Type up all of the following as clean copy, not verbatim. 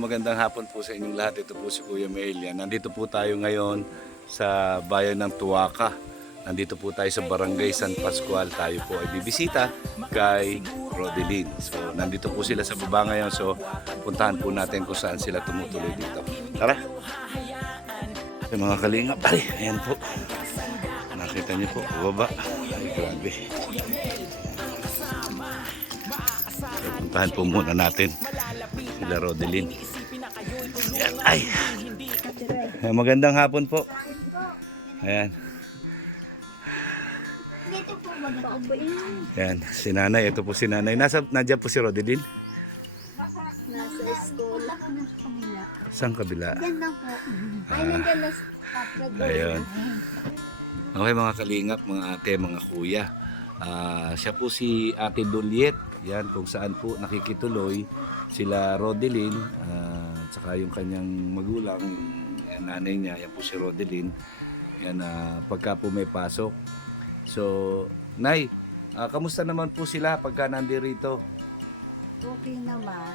magandang hapon po sa inyong lahat. Ito po si Kuya Maelian. Nandito po tayo ngayon sa bayan ng Tuaca. Nandito po tayo sa Barangay San Pascual. Tayo po ay bibisita kay Rodelyn. So, nandito po sila sa baba ngayon. So, puntahan po natin kung saan sila tumutuloy dito. Tara! Ay, mga kalingap. Ay, ayan po. Nakita niyo po, baba. Ay, grabe. So, puntahan po muna natin sila Rodelyn. Ayan, ay. Magandang hapon po. Ayan. Ayan, si nanay. Ito po si nanay. Nandiyan po si Rodelyn? Nasa eskola. Saan kabila? Yan lang po. Ay, nandiyan na sa Ayun. Okay mga kalingap, mga ate, mga kuya. Siya po si Ate Duliet. Yan, kung saan po nakikituloy sila Rodelyn, saka yung kanyang magulang, yung nanay niya, yan po si Rodelyn. Yan, pagka po may pasok. So, Nay, kamusta naman po sila pagka nandito? Okay naman.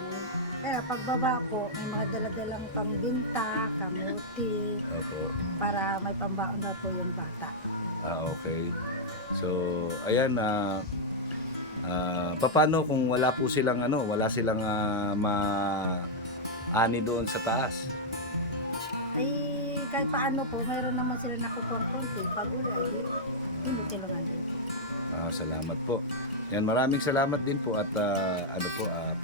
Pero pagbaba po, may mga daladalang pangbinta, kamuti, Opo. para may pambaon na po yung bata. Okay. So, ayan, paano kung wala po silang wala silang maani doon sa taas? Ay, kahit paano po, mayroon naman sila nakukuha konti. Pag wala, hindi tulungan dito. Salamat po. Yan, maraming salamat din po at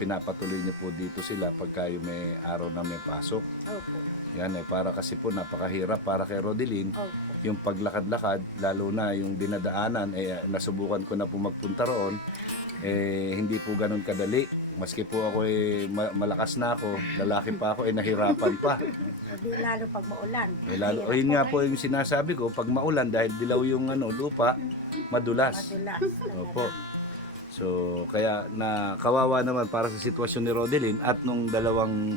pinapatuloy niyo po dito sila pagka yung may araw na may pasok. Opo. Yan, para kasi po napakahirap para kay Rodelyn. Opo. Yung paglakad-lakad, lalo na yung dinadaanan, nasubukan ko na po magpunta roon, hindi po ganun kadali. Maski po ako malakas na ako, lalaki pa ako, nahirapan pa. Hindi lalo pag maulan. Yun nga po yung sinasabi ko, pag maulan, dahil dilaw yung lupa, madulas. Madulas. Opo. So, kaya kawawa naman para sa sitwasyon ni Rodelyn at nung dalawang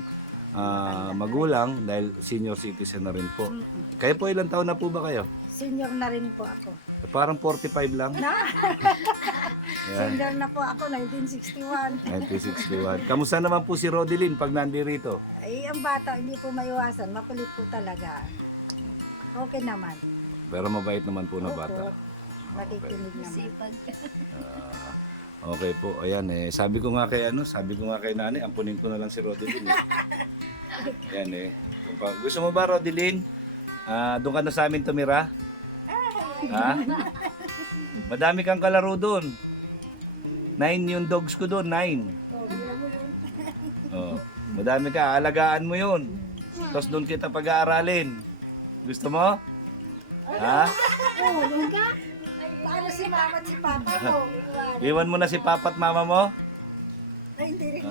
magulang dahil senior citizen na rin po. Kayo po ilang taon na po ba kayo? Senior na rin po ako. Parang 45 lang. Yan, Senior na po ako, 1961. 1961. Kamusta naman po si Rodelyn pag nandirito? Ay, ang bata, hindi po maiwasan. Makulit po talaga. Okay naman. Pero mabait naman po na Opo. bata. Nakikinig naman. Okay po, ayan sabi ko nga kay nanay, ampunin ko na lang si Rodelyn. Ayan gusto mo ba Rodelyn? Doon ka na sa amin tumira? Ha? Madami kang kalaro doon. 9 yung dogs ko doon, 9. Oh, madami ka, alagaan mo 'yun. Tapos doon kita pag-aaralin. Gusto mo? Ha? Oo, doon ka? Paano si mama at si papa mo? Iwan mo na si papa at mama mo? Ay, hindi rin.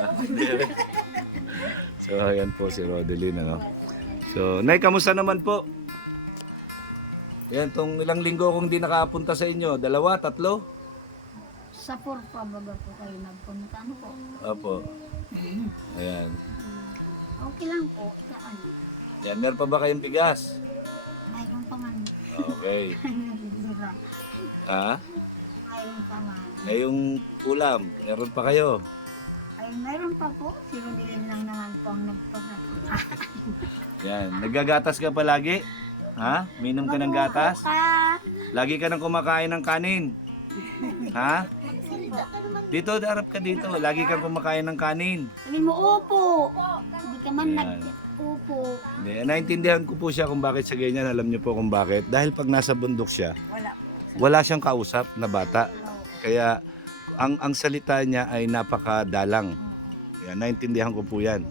So, ayan po si Rodelyn, So, Nay, kamusta naman po? Yan, tong ilang linggo kong di nakapunta sa inyo. 2, 3? Sa Porpa, baga po kayo nagpunta. Ano po? Opo. Ayan. Okay lang po. Saan? Yan, meron pa ba kayong bigas? Mayroon pa man. Okay. Sira. Ha? Mayroon pa man. Yung ulam, meron pa kayo? Ay, mayroon pa po. Si Rodelyn lang naman po ang nagpapakain. Yan, naggagatas ka palagi? Ha? Minom ka ng gatas? Lagi ka nang kumakain ng kanin? Ha? Dito, darap ka dito. Lagi kang kumakain ng kanin. Sabi mo, opo. Hindi ka man Yan. opo. Hindi, naintindihan ko po siya kung bakit siya ganyan. Alam niyo po kung bakit. Dahil pag nasa bundok siya, Wala. wala siyang kausap na bata. Kaya ang salita niya ay napakadalang. Yan, naintindihan ko po yan.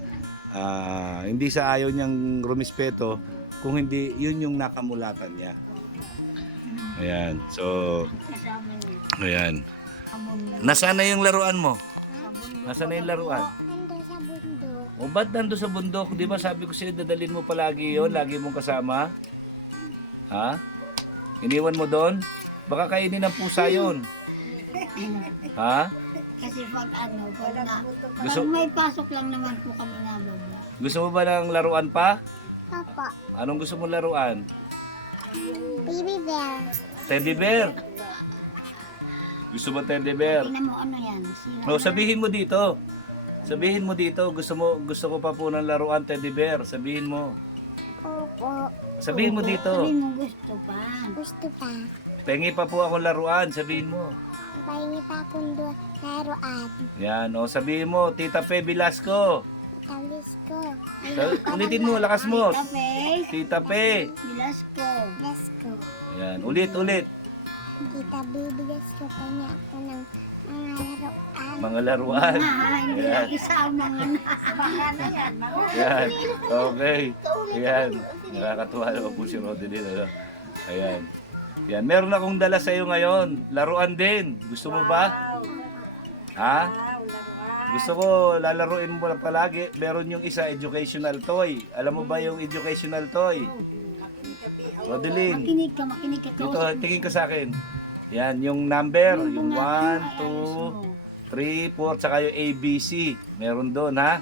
Hindi sa ayaw niyang rumispeto, kung hindi, yun yung nakamulatan niya. Ayan. So, Kasama niya. ayan. Amon niya. Nasaan na yung laruan mo? Sabon Nasaan na yung laruan? Nandun sa bundok. O ba't nando sa bundok? Di ba sabi ko sa'yo, dadalhin mo palagi yun? Lagi mong kasama? Ha? Iniwan mo doon? Baka kainin ng pusa yun. Ha? Kasi pag Gusto, pag may pasok lang naman po kami na baba. gusto mo ba ng laruan pa? Papa. Anong gusto mo laruan? Baby bear. Teddy bear. Gusto mo teddy bear? Tingnan mo ano yan. No, sabihin mo dito. Sabihin mo dito, gusto ko pa po ng laruan teddy bear. Sabihin mo. Opo. Sabihin mo dito. Sabi mo gusto pa. Gusto pa. Pengi pa po akong laruan. Sabihin mo. Pahingi pa akong laruan. Yan, o sabihin mo, Tita Fe Velasco. Talis ko. Ulitin mo, lakas mo. Cafe, Tita Fe. Bilasco. Let's go. Yan, ulit. Kita bibigas ko pa niya ako ng mga laruan. Mga laruan. Hindi Ayan. isa ang mga na yan. Yan. Okay. Yan. Nakakatuwa naman po si Rodeline. Ano? Ayan. Yan. Meron akong dala sa iyo ngayon. Laruan din. Gusto mo ba? Ha? Gusto ko lalaruin mo lang palagi. Meron yung isa, educational toy. Alam mo ba yung educational toy? Rodeline. Makinig ka. Dito, tingin ka sa akin. Yan, yung number. Yung 1, 2, 3, 4, tsaka yung ABC. Meron doon, ha?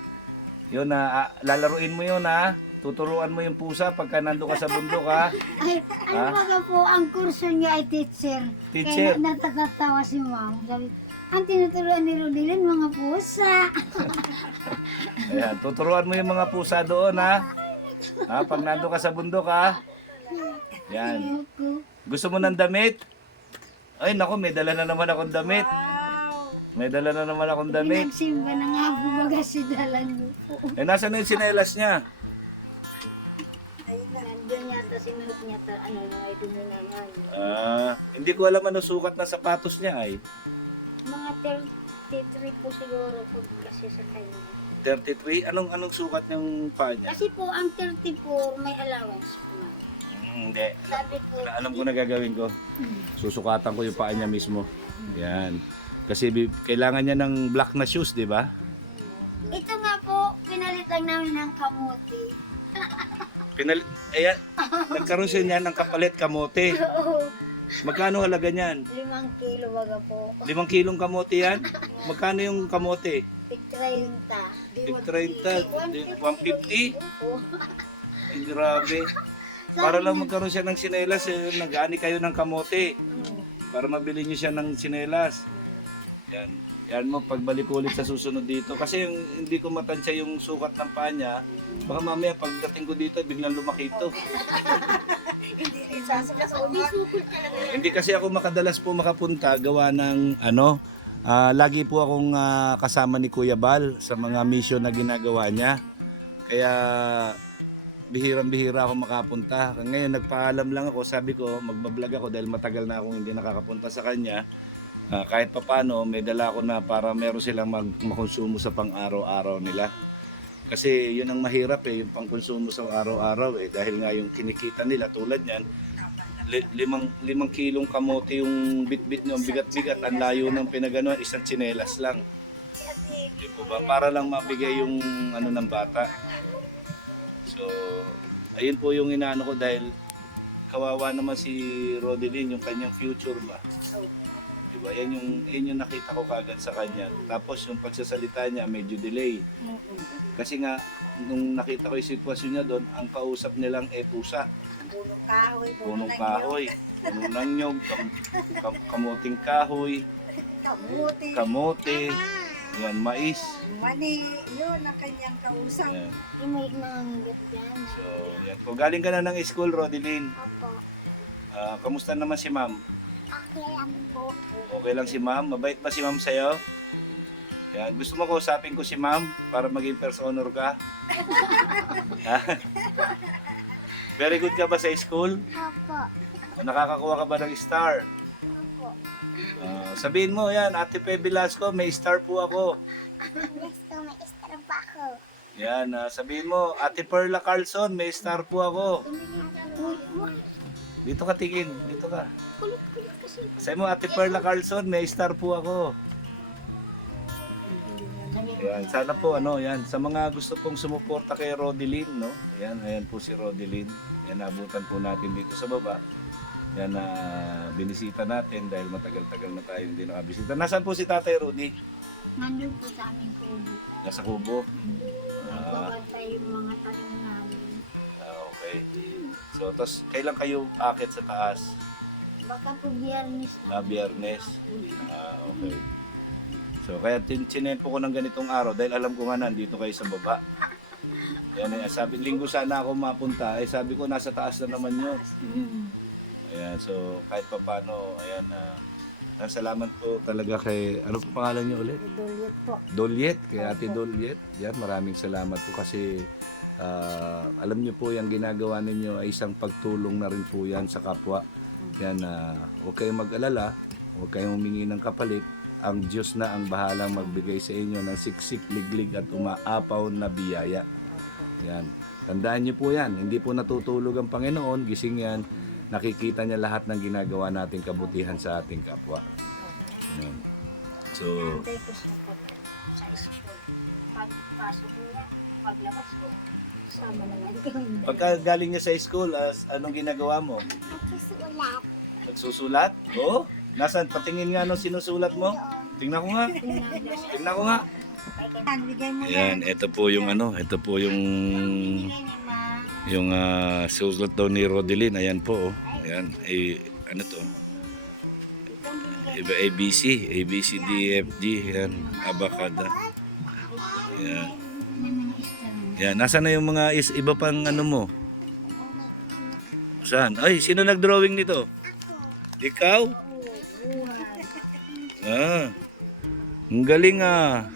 Yun na, lalaruin mo yun, ha? Tuturuan mo yung pusa pagka nando ka sa bundok, ha? Ay, ano ba po, ang kurso niya ay teacher. Teacher. Kaya natatatawa si ma'am. Sabi, ang tinuturuan ni Rodilin, mga pusa. Ayan, tuturuan mo yung mga pusa doon, ha? Ha, pag nando ka sa bundok, ha? Yan. Gusto mo ng damit? Ay, naku, may dala na naman akong damit. May dala na naman akong damit. Pinagsimba na nga bumaga si Dalan mo po. Eh, nasa na yung sinelas niya? Ayun na, nandun yata, sinuot niya, ano, ay dumi na nga. Hindi ko alam ano sukat na sapatos niya ay. Mga 33 po siguro po kasi sa kanya. 33? Anong sukat ng paa niya? Kasi po, ang 34 may allowance po. Hindi. Sabi ko, Alam ko na gagawin ko. Susukatan ko yung paa niya mismo. Yan. Kasi kailangan niya ng black na shoes, di ba? ito nga po, pinalit lang namin ng kamuti. Ayan, nagkaroon siya niya ng kapalit kamote. Oo, Magkano halaga niyan? 5 kilo baga po. 5 kilong kamote yan? Magkano yung kamote? Tig 30. 30, 150? Opo. Ay, grabe. Para lang magkaroon siya ng sinelas, nag-ani kayo ng kamote. Para mabili niyo siya ng sinelas. Yan. Yan mo, pagbalik ulit sa susunod dito. Kasi yung, hindi ko matansya yung sukat ng paa niya, baka mamaya pagdating ko dito, biglang lumaki ito. Hindi kasi ako makadalas po makapunta, gawa ng lagi po akong kasama ni Kuya Bal sa mga mission na ginagawa niya. Kaya bihirang-bihira ako makapunta. Ngayon nagpaalam lang ako, sabi ko magbablog ako dahil matagal na akong hindi nakakapunta sa kanya. Kahit papano may dala ako na para meron silang makonsumo sa pang-araw-araw nila. Kasi yun ang mahirap yung pangkonsumo sa araw-araw dahil nga yung kinikita nila tulad niyan, 5 kilong kamote yung bit-bit nyo, ang bigat-bigat, ang layo ng pinagano, isang tsinelas lang. Di po ba? Para lang mabigay yung ng bata. So, ayun po yung inaano ko dahil kawawa naman si Rodeline, yung kanyang future ba. Diba? Yan yung nakita ko kagad sa kanya. Tapos yung pagsasalita niya medyo delay. Kasi nga, nung nakita ko yung sitwasyon niya doon, ang kausap nilang pusa. Punong kahoy, Punong kahoy, punong ng nyog, kamuting kahoy, kamote, yan, mais. Mani, yun ang kanyang kausap. Yan. Yung may nanganggit yan. So, yan po. Galing ka na ng school, Rodeline. Opo. Kamusta naman si ma'am? Okay lang po. Okay lang si ma'am? Mabait ba si ma'am sa'yo? Yan. Gusto mo kausapin ko si ma'am para maging first honor ka? Ha? Very good ka ba sa school? Opo. Nakakakuha ka ba ng star? Opo. Sabihin mo yan, Ate Fe Velasco, may star po ako. Let's go, may star pa ako. Yan, sabihin mo, Ate Perla Carlson, may star po ako. Dito ka tingin, dito ka. Sabi mo, Ate Perla Carlson, may star po ako. Yan, sana po yan, sa mga gusto pong sumuporta kay Rodeline, no? Ayan po si Rodeline. Yan, nabutan po natin dito sa baba. Yan na binisita natin dahil matagal-tagal na tayo hindi nakabisita. Nasaan po si Tatay Rudy? Nandun po sa aming kubo. Nasa kubo. Nagbabantay yung mga tanim namin. Okay. So, tapos kailan kayo akit sa taas? Baka po biyernes na. Biyernes. Okay. So, So kaya chinempo ko ng ganitong araw dahil alam ko nga nandito kayo sa baba. Ayan, sabi linggo sana ako mapunta, sabi ko nasa taas na naman yun. Ayan, so kahit pa paano, ayan, salamat po talaga kay, ano po pangalan niyo ulit? Idulyot po. Doliet, kay Ate Doliet. Yan, maraming salamat po kasi alam niyo po yung ginagawa ninyo ay isang pagtulong na rin po yan sa kapwa. Yan, huwag kayong mag-alala, huwag kayong humingi ng kapalit. Ang Diyos na ang bahalang magbigay sa inyo ng siksik, liglig at umaapaw na biyaya. Yan. Tandaan niyo po yan, hindi po natutulog ang Panginoon, gising yan. Nakikita niya lahat ng ginagawa nating kabutihan sa ating kapwa. Yan. So, Antay ko siya po sa school. Pagpasok niya, paglabas ko, sama na lang kami. pagka galing niya sa school, anong ginagawa mo? Nagsusulat. Nagsusulat? Oo. Nasaan? Patingin nga nung sinusulat mo. Tingnan ko nga. Tingnan ko nga. Bigay mo Yan, ito po yung ano, ito po yung susulat daw ni Rodeline. Ayan po, oh. Ayan, ano to? ABC, D, F, G, yan, abacada. Yan. Yan, nasa na yung mga iba pang ano mo? Saan? Ay, sino nag-drawing nito? Ikaw? Ang galing ah.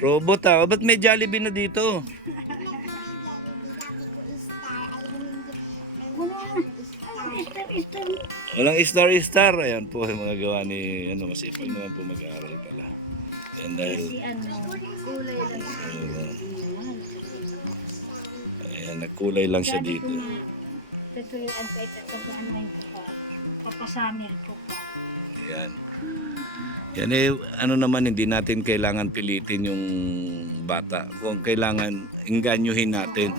Robot ah. Ba't may Jollibee na dito? Walang star. Ayan po yung mga gawa ni, masipag naman po mag-aaral pala. Ayan dahil, kulay lang. ayan, nagkulay lang siya dito. Ito yung antay ko pa. Papasamil ko pa. Ayan. Yan ano naman, hindi natin kailangan pilitin yung bata. Kung kailangan, enganyuhin natin.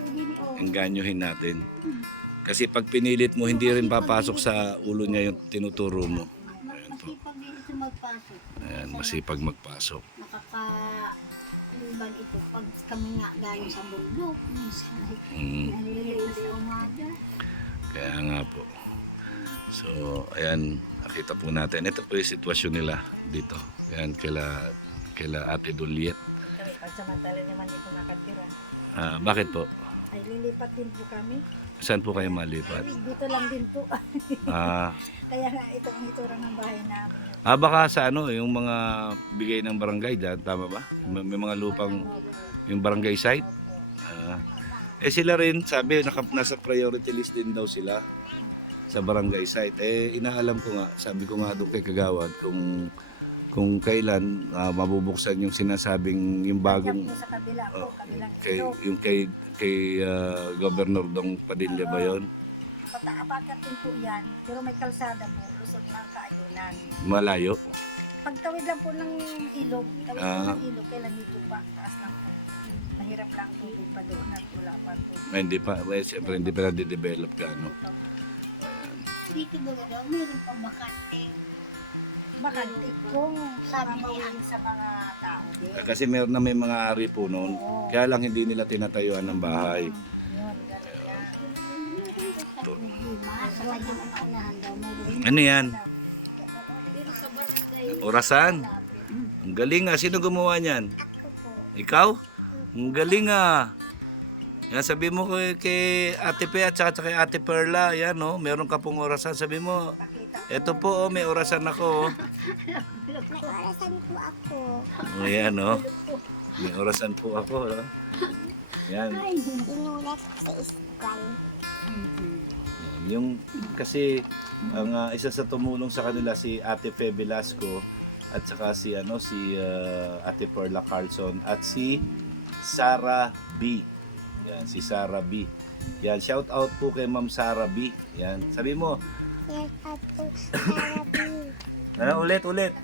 Kasi pag pinilit mo, hindi rin papasok sa ulo niya yung tinuturo mo. Masipag din ito magpasok. Ayan, masipag magpasok. Nakaka-luban ito. Pag kami nga galing sa bundok, minsan nalililis sa umaga. Kaya nga po. So, ayan, nakita po natin. Ito po yung sitwasyon nila dito. Ayan, kaila Ate Doliet. Kami, pagsamantala naman dito nakatira. Bakit po? Ay, lilipat din po kami. Saan po kayo malipat? Ay, dito lang din po. Kaya nga itong itura ng bahay namin. Baka sa yung mga bigay ng barangay dyan, tama ba? May mga lupang yung barangay site. Sila rin, sabi, nasa priority list din daw sila sa barangay site. Inaalam ko nga, sabi ko nga doon kay Kagawad kung kailan mabubuksan yung sinasabing yung bagong Diyan po sa kabila po, kabilang yung kay Governor Dong Padilla ba yun? Pataapakat din po yan, pero may kalsada po, lusot ng kaayunan. Malayo. Pagtawid lang po ng ilog, kailan dito pa, taas lang po. Mahirap lang tubig pa doon at wala pa po. Hindi pa, siyempre hindi pa na-develop gano. Dito ba daw, meron pa bakante. Bakante kung mamawin sa mga tao din. Kasi may mga ari po noon, kaya lang hindi nila tinatayuan ng bahay. Yun, gano'n yan. Sa kanyang unahan daw, meron. Ano yan? Orasan? Ang galing ah. Sino gumawa niyan? Ikaw? Ang galing ah. Yan, sabi mo kay Ate Pe at saka kay Ate Perla, yan meron ka pong orasan. Sabi mo, eto po may orasan ako. May orasan po ako. Ayan may orasan po ako. Yan. Inulat sa school. Yung kasi ang isa sa tumulong sa kanila si Ate Fe Velasco at saka si Ate Perla Carlson at si Sarah B. Yan, si Sarah B. Yan, shout out po kay Ma'am Sarah B. Yan, sabi mo. Shout out po Sarah B. Ulit.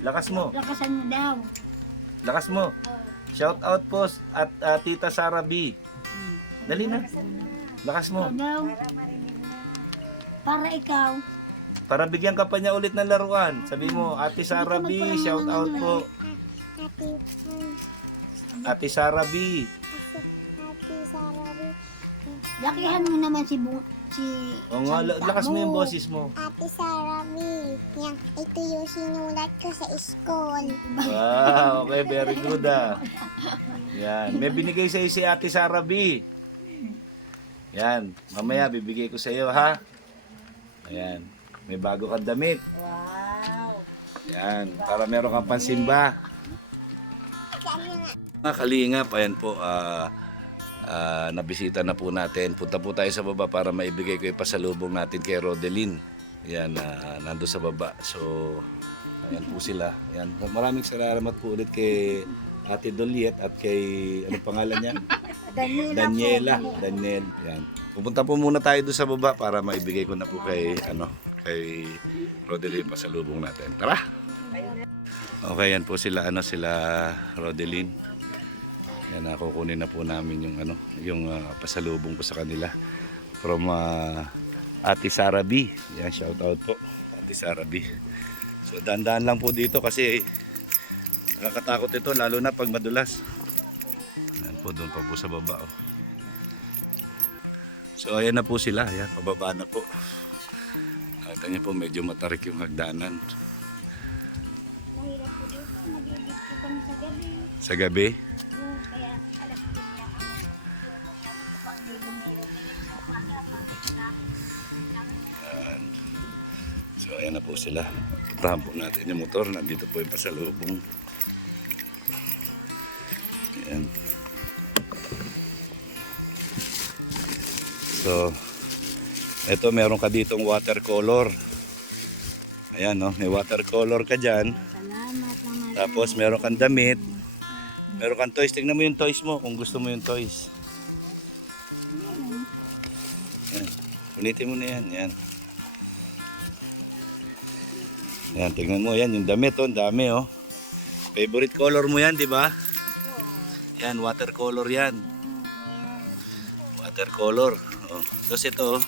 Lakas mo. Lakasan mo daw. Lakas mo. Shout out po at Tita Sarah B. Dali na. Lakas mo. Daw. Para ikaw. Para bigyan ka pa niya ulit ng laruan. Sabi mo, Ate Sarah B, shout out po. Ate Sarah B. Lakihan mo naman si O nga, salita lakas mo yung boses mo. Ate Sarah B, yan, ito yung sinulat ko sa school. Wow, okay, very good Yan, may binigay sa si Ate Sarah B. Yan, mamaya bibigay ko sa iyo ha. Ayan, may bago kang damit. Wow. Yan, para meron kang pansimba. Mga kalingap, ayan po, nabisita na po natin. Punta po tayo sa baba para maibigay ko yung pasalubong natin kay Rodeline. Yan, nando sa baba. So, ayan po sila. Ayan. Maraming salamat po ulit kay Ate Doliet at kay, ano pangalan niya? Daniela. Daniel. Yan. Pupunta po muna tayo doon sa baba para maibigay ko na po kay, kay Rodeline pasalubong natin. Tara! Okay, yan po sila, sila Rodeline. Yan, kukunin na po namin yung pasalubong ko sa kanila from Ate Sarah B. Yan, shout out po Ate Sarah B. So dahan-dahan lang po dito kasi nakakatakot ito lalo na pag madulas. Yan po, doon pa po sa baba. Oh. So ayan na po sila, ayan, pababa na po. Nakita niyo po medyo matarik yung hagdanan. Mahirap po dito, nag-edit po kami sa gabi. Sa gabi. Kaya alas 10 na kami So ayan na po sila. Puntahan po natin yung motor. Nandito po yung pasalubong. Ayan. So, eto meron ka ditong watercolor. Ayan, no? May watercolor ka dyan. Salamat naman. Tapos meron kang damit. Meron kang toys. Tingnan mo yung toys mo kung gusto mo yung toys. Ayan. Ulitin mo na yan. Yan. Yan, tingnan mo yan. Yung damit, oh. Dami, oh. Favorite color mo yan, di ba? Yan, watercolor yan. Watercolor. Oh. Tapos ito, oh.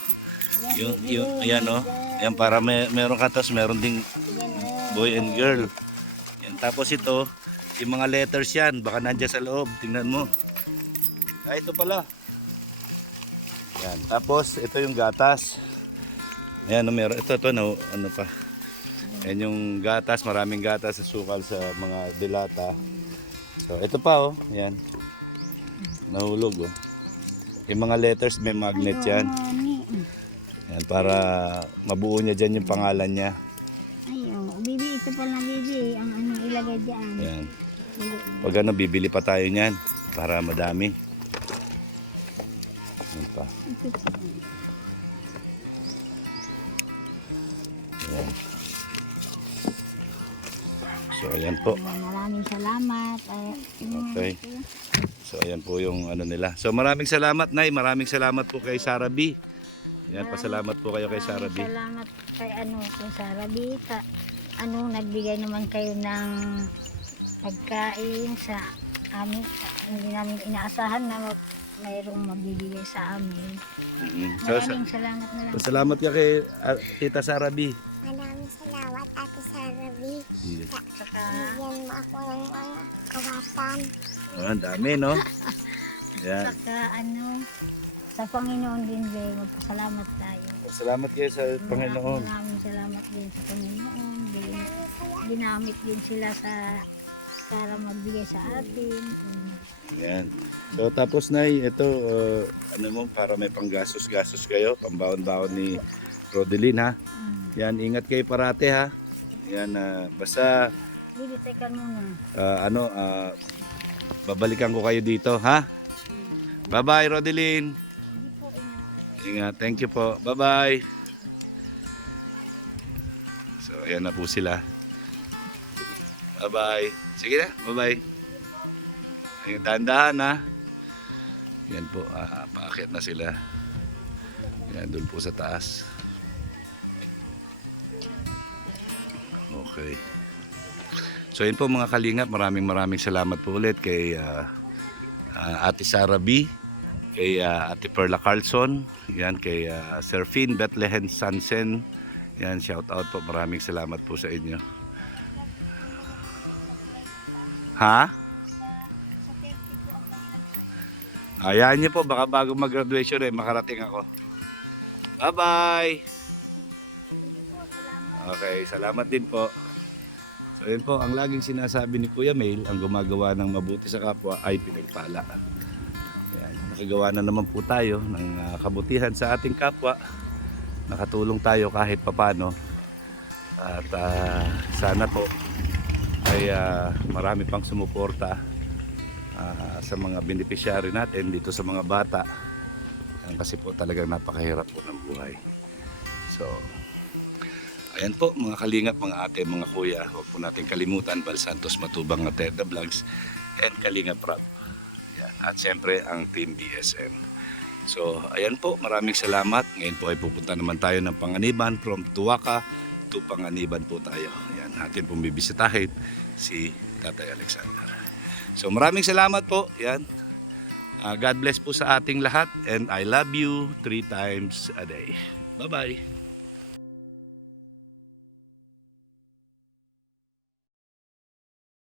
Yan, oh. Yan, para meron ka, tapos meron ding boy and girl. Yan, tapos ito, yung mga letters yan, baka nandiyan sa loob. Tingnan mo. Ah, ito pala. Yan, tapos ito yung gatas. Ayan, oh, meron. Ito, no, ano pa. Yan yung gatas, maraming gatas sa sukal sa mga dilata. So, ito pa, oh. Yan. Nahulog, oh. Yung mga letters, may magnet yan. Yan, para mabuo niya dyan yung pangalan niya. Ayo, bibi, ito pala bibi. Ang anong ilagay dyan. Yan. Pag bibili pa tayo niyan para madami. Yan pa. Yan. So, ayan po. Maraming salamat. Okay. So, ayan po yung nila. So, maraming salamat, Nay. Maraming salamat po kay Sarah B. Yan, pasalamat po kayo kay Sarah B. Salamat kay kay Sarah B. Nagbigay naman kayo ng pagkain sa amin. Hindi namin inaasahan na mayroong magbibigay sa amin. So, Maraming salamat na lang. salamat ka kay Tita Sarah B. Maraming salamat, Ate Sarah B. Yes. Saka, Bigyan mo ako ng mga kawatan. Oh, ang dami, no? Yan. sa Panginoon din, magpasalamat tayo. Salamat kayo sa Panginoon. Maraming salamat din sa Panginoon. Dinamit din sila para magbigay sa atin. Yan. So tapos na ito, para may panggastos-gastos kayo, pambaon-baon ni Rodeline ha. Yan, ingat kayo parate ha. Yan, basta Bibi, teka muna. babalikan ko kayo dito ha. Bye-bye Rodeline. Ingat, thank you po. Bye-bye. So ayan na po sila. Bye-bye. Sige na, bye-bye. Ayun, dahan-dahan ha. Yan po, paakyat na sila. Yan, doon po sa taas. Okay. So yun po mga kalingap, maraming salamat po ulit kay Ate Sarah B, kay Ate Perla Carlson, yan, kay Sir Finn Bethlehem Sansen. Yan, shout out po, maraming salamat po sa inyo. Ha? Ayan niyo po, baka bago mag-graduation makarating ako. Bye-bye! Okay, salamat din po. So yun po, ang laging sinasabi ni Kuya Mail, ang gumagawa ng mabuti sa kapwa ay pinagpala. Yan, nakagawa na naman po tayo ng kabutihan sa ating kapwa. Nakatulong tayo kahit papano. At sana po ay marami pang sumuporta sa mga beneficiary natin dito sa mga bata. Kasi po talagang napakahirap po ng buhay. So, ayan po mga kalingap, mga ate, mga kuya. Huwag po natin kalimutan, Bal Santos Matubang at Teda Vlogs and Kalingap Rab. Yan. At siyempre ang Team DSN. So, ayan po, maraming salamat. Ngayon po ay pupunta naman tayo ng Panganiban, from Tuwaka to Panganiban po tayo. Ayan, atin pong bibisitahin si Tatay Alexander. So, maraming salamat po. Yan. God bless po sa ating lahat, and I love you 3 times a day. Bye-bye.